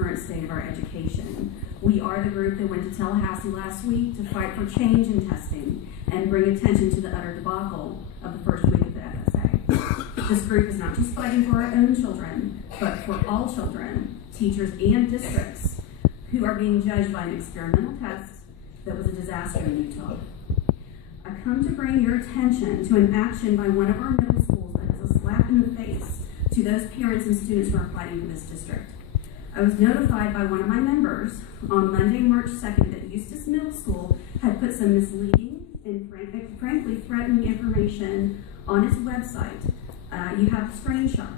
current state of our education. We are the group that went to Tallahassee last week to fight for change in testing and bring attention to the utter debacle of the first week of the FSA. This group is not just fighting for our own children, but for all children, teachers, and districts who are being judged by an experimental test that was a disaster in Utah. I come to bring your attention to an action by one of our middle schools that is a slap in the face to those parents and students who are fighting for this district. I was notified by one of my members on Monday, March 2nd, that Eustis Middle School had put some misleading and frankly threatening information on its website. You have a screenshot.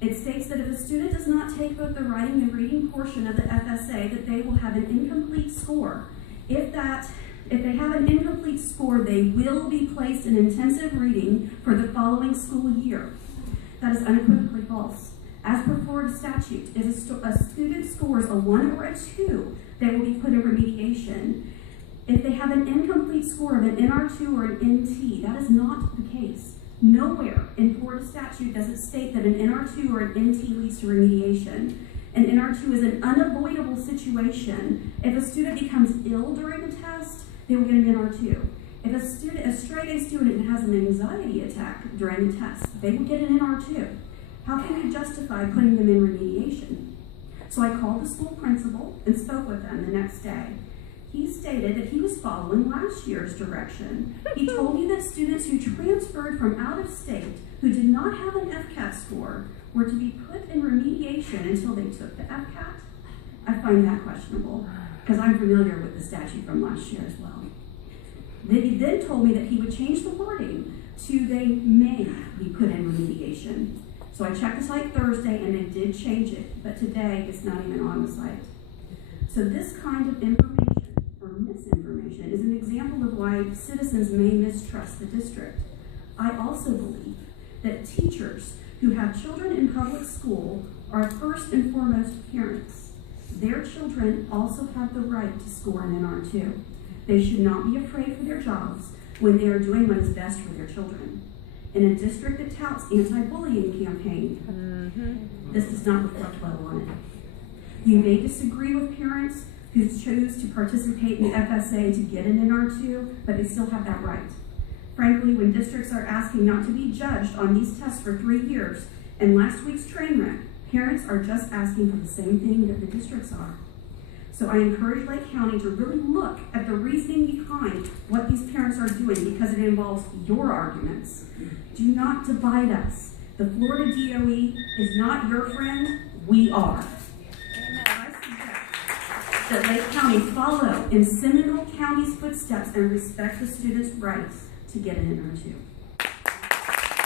It states that if a student does not take both the writing and reading portion of the FSA, that they will have an incomplete score. If they have an incomplete score, they will be placed in intensive reading for the following school year. That is unequivocally false. As per Florida statute, if a student scores a 1 or a 2, they will be put in remediation. If they have an incomplete score of an NR2 or an NT, that is not the case. Nowhere in Florida statute does it state that an NR2 or an NT leads to remediation. An NR2 is an unavoidable situation. If a student becomes ill during the test, they will get an NR2. If a straight A student has an anxiety attack during the test, they will get an NR2. How can you justify putting them in remediation? So I called the school principal and spoke with them the next day. He stated that he was following last year's direction. He told me that students who transferred from out of state who did not have an FCAT score were to be put in remediation until they took the FCAT. I find that questionable because I'm familiar with the statute from last year as well. He then told me that he would change the wording to they may be put in remediation. So I checked the site Thursday and they did change it, but today it's not even on the site. So this kind of information or misinformation is an example of why citizens may mistrust the district. I also believe that teachers who have children in public school are first and foremost parents. Their children also have the right to score an NR2. They should not be afraid for their jobs when they are doing what is best for their children. In a district that touts anti-bullying campaign, this does not reflect well on it. You may disagree with parents who choose to participate in the FSA to get an NR2, but they still have that right. Frankly, when districts are asking not to be judged on these tests for 3 years, and last week's train wreck, parents are just asking for the same thing that the districts are. So I encourage Lake County to really look at the reasoning behind what these parents are doing because it involves your arguments. Do not divide us. The Florida DOE is not your friend, we are. I suggest that Lake County follow in Seminole County's footsteps and respect the students' rights to get an NR2.